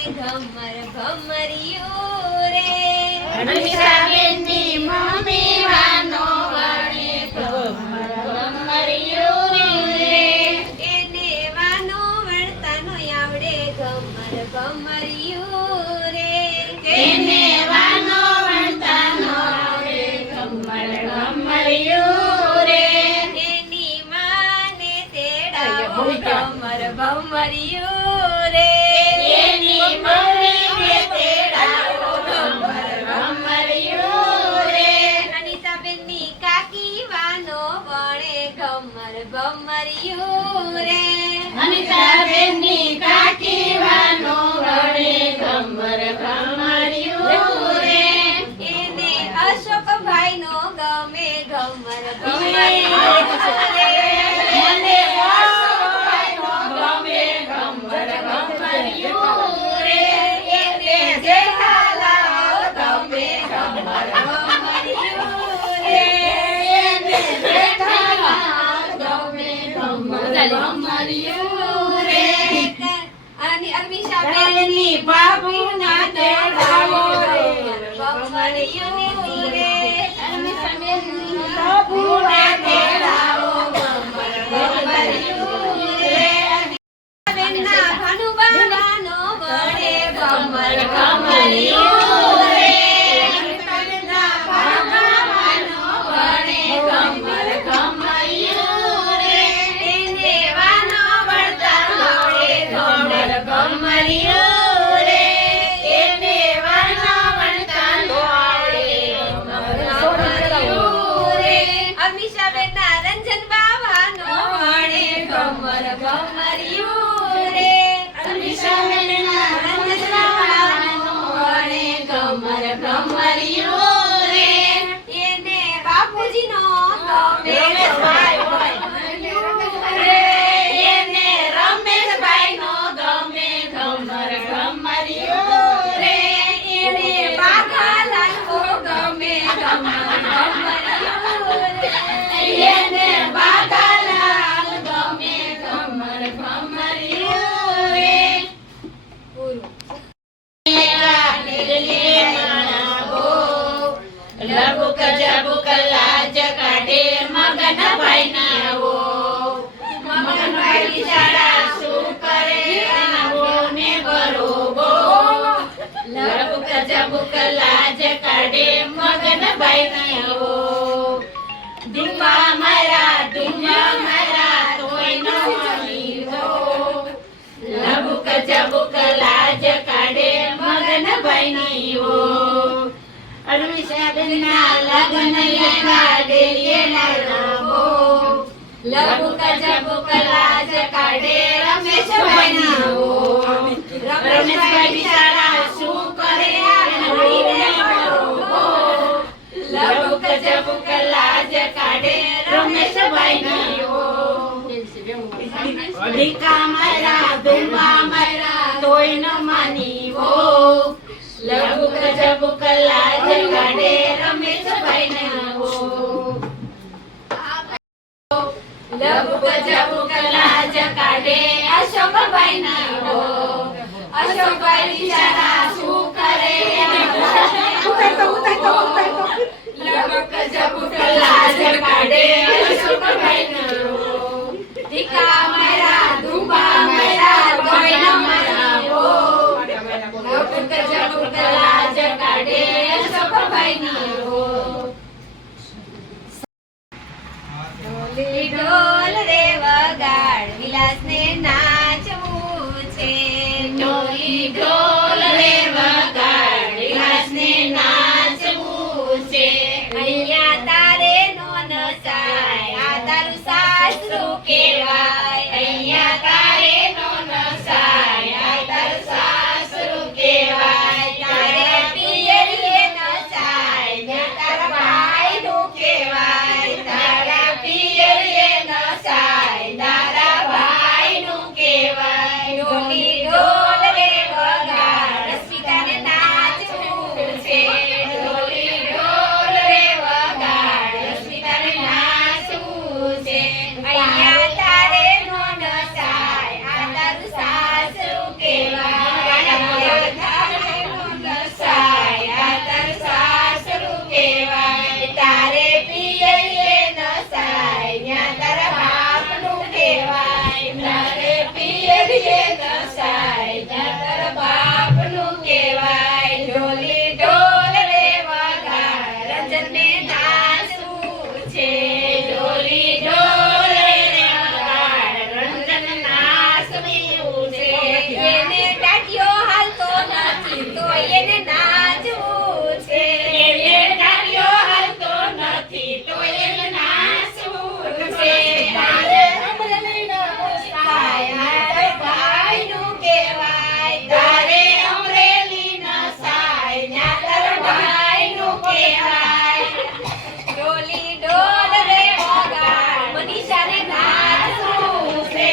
ઘમર ઘમરિયું રે અનિતાબેનની મમ્મી વાનો વણે ઘમર ઘમરિયું રે એને વાનો વણતાનો આવડે ઘમર ઘમરિયું રે તેને વાનો વણતાનો આવડે ઘમર ઘમરિયું રે એની માને તેડાવો ઘમર ઘમરિયું રે એની મમ્મીને તેડાવો ઘમર ઘમરિયું રે અનિતાબેનની કાકી વાનો વણે ઘમર ઘમરિયું રે અનિતાબેનની કાકી વાનો વણે ઘમર ઘમરિયું રે એને અશોકભાઈનો ગમે ઘમર ઘમરિયું રે મને અશોકભાઈનો ગમે ઘમર ઘમરિયું રે એને જેઠાલાલ ગમે ઘમર ઘમરિયું રે એને જેઠાલાલ ગમે ઘમર ઘમરિયું રે અને અમીષાબેનની બેનની બાબુના તેડાવો રે ઘમરિયું રે બાબુના તેડાવો ઘમર ઘમરિયું રે બેનના ભાનુબાવાનો વણે ઘમર ઘમરિયું રે અનિતાબેનના ભાનુબાવાનો વણે ઘમર ઘમરિયું રે એને વાનો વણતાનો આવડે ઘમર ઘમરિયું રે એને વાનો વણતાનો આવડે ઘમર ઘમરિયું રે અમીષાબેનના રંજન બાવાનો વણે ઘમર ઘમરિયું રે અમીષાબેનના રંજનબાવાનો વણે ઘમર ઘમરિયું રે એને બાપુજીનો ગમે રમેશભાઈ હોય રે એને રમેશભાઈનો ગમે ઘમર ઘમરિયું રે એને બાઘાલાલનો ગમે ઘમર ઘમરિયું રે એને બાઘાલાલ ગમે ઘમર ઘમરિયું રે લબુક જબુક લાજ કાઢે મગન ભાઈ ના આવો મગન ભાઈ બિચારા શું કરે આવો ને બરોબો લબુક જબુક લાજ કાઢે મગન ભાઈ ના આવો ધુમા મારા તોય ન માનીવો લબુક જબુક લાજ કાઢે મગન ભાઈ નીવો અરુષાબેનના લગ્ન લેવા ડેરીએ લાવો લબુક જબુક લાજ કાઢે રમેશભાઈ નાવો રમેશભાઈ બિચારા શું કરે લબુક જબુક લાજ કાઢે રમેશભાઈ નીવો ઢીકા મારા ધુમા મારા તોય ન માનીવો લબુક જબુક લાજ કાઢે રમેશભાઈ નાવો લબુક જબુક લાજ કાઢે અશોકભાઈ નાવો અશોકભાઈ બિચારા શું કરે લબુક જબુક લાજ કાઢે અશોકભાઈ નાવો ઢીકા મારા ધુમા મારા તોય ન માનીવો લબુક જબુક લાજ કાઢે અશોકભાઈ નાવો ઢોલ રે વગાડ વિલાસને નાચવું છે ઢોલી ઢોલ રે વગાડ વિલાસને નાચવું છે અહીંયા તારે નો નચાય આ તારું સાસરું કહેવાય ઘડીએ નસાય નકર બાપનું કહેવાય ઢોલી ઢોલ રે વગાડ રંજનને નાચવું છે ઢોલી ઢોલ રે વગાડ રંજન નાચવું છે એને ટાટિયો હાલતો નથી તો એને નાચવું છે એને ડાળીઓ હાલતો નથી તો એને નાચવું છે તારે અમરેલીનો સાય ભાઈનું કહેવાય તારે અમરેલીનો સાય ન્યાતર ભાઈનું કહેવાય ઢોલી ઢોલ રે વગાડ મનીષાને નાચવું છે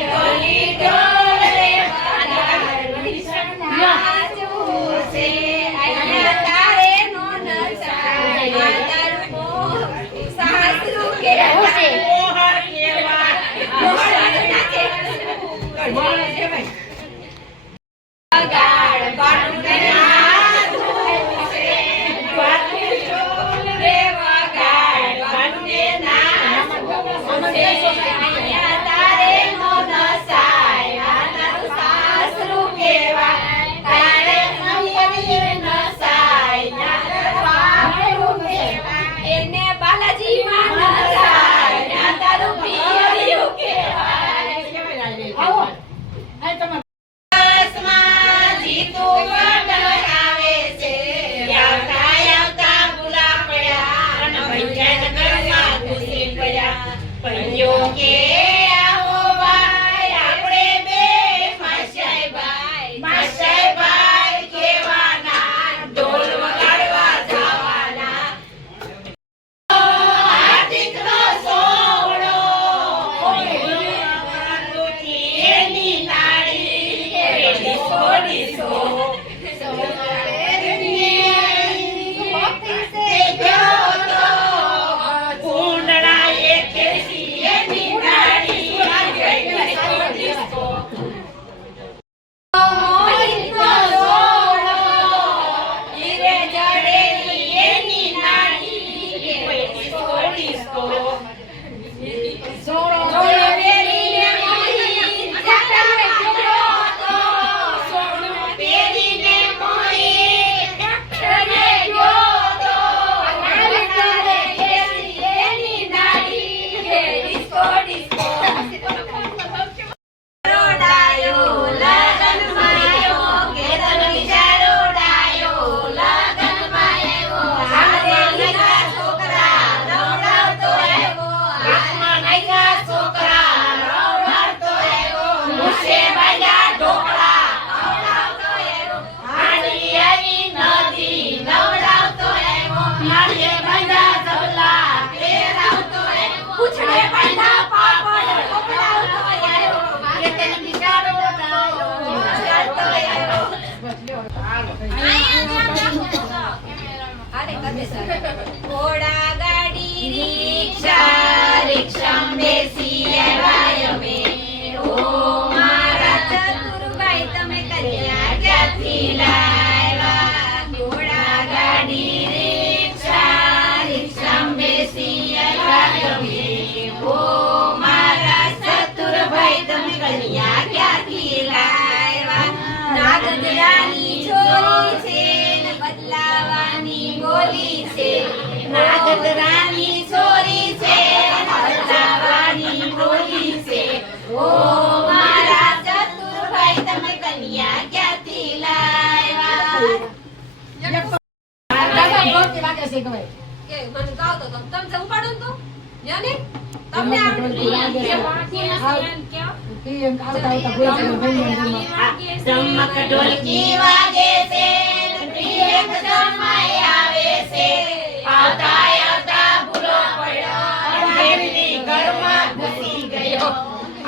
ઢોલી ઢોલ રે વગાડ મનીષાને નાચવું છે અહીંયા તારે નો નચાય આ તારું સાસરું કહેવાય મોહર કહેવાય વગાડ બાટુને નાચવું છે બાટુ ઢોલ રે વગાડ બાટુને નાચવું છે અહીંયા તારે નો નસાય આ તારું સાસરું કહેવાય તારે નવીએ નસાય ન્યાતર બાપનું કહેવાય એને બાલાજી માં નસાય ન્યાતર પિયરિયું કહેવાય બસમાં જીતું વડર આવે છે આવતા આવતા ભૂલા પડ્યા અને ભૈયાના ઘરમાં ઘૂસી પડ્યા ભૈયો કે આવો ભાઈ આપણે બે માસાઈ ભાઈ કહેવાના ઢોલ વગાડવા જવાના હાર્દિકનો સોવડો એની નાળી એની સોડી સો કુંડળાએ ખેંચી એની નાળી એની સોડી સો મોહિતનો સોવડો હીરે જડેલી એની નાળી એની સોડી સો પહેરીને મોહિત ગયો તો એની નાળી ડિસ્કો રોડાયો લગનમાં આવ્યો કેતન વિચારો ડાયો લગનમાં આવ્યો હાથમાં છોકરા રવડાવતો આવ્યો હાથમાં નાખ્યા છોકરા રવડાવતો આવ્યો મુસે બાંધ્યા ઢોકળા ખવડાવતો આવ્યો હાડી આવી નદી નવડાવતો આવ્યો માળીએ બાંધ્યા ઝબલા પહેરાવતો આવ્યો પૂછડે બાંધ્યા પાપડ ખવડાવતો આવ્યો કેતન વિચારો ડાયો લગાડતો આવ્યો ઘોડા ગાડી રિક્ષા રિક્ષામાં બેસી આવ્યા અમે ઓ મારા ચતુરભાઈ તમે કન્યા ક્યાંથી લાવ્યા ઘોડા ગાડી રિક્ષા રિક્ષામાં બેસી આવ્યા અમે ઓ મારા ચતુરભાઈ તમે કન્યા ક્યાંથી લાવ્યા નાગદરાની છોરી છે ને બદલાવાની બોલી છે નાગદરાની છોરી છે બદલાવાની બોલી છે ઓ મારા ચતુરભાઈ તમે કન્યા ક્યાંથી લાવ્યા કે મને ગાવ તો તમે ઉપાડો તો યાને તમને ચમક ઢોલકી વાગે છે પ્રિયક જમાઈ આવે છે આવતા આવતા ભૂલો પડ્યો ઘેરની ઘરમાં ઘૂસી ગયો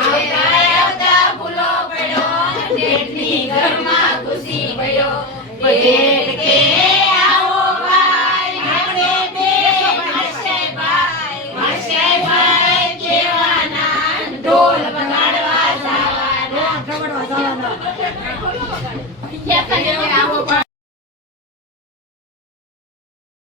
આવતા આવતા ભૂલો પડ્યો ઘેરની ઘરમાં ઘૂસી ગયો ભેટ કે આવો ભાઈ આપણે બે માસાઈ ભાઈ કહેવાના ઢોલ વગાડવા જવાના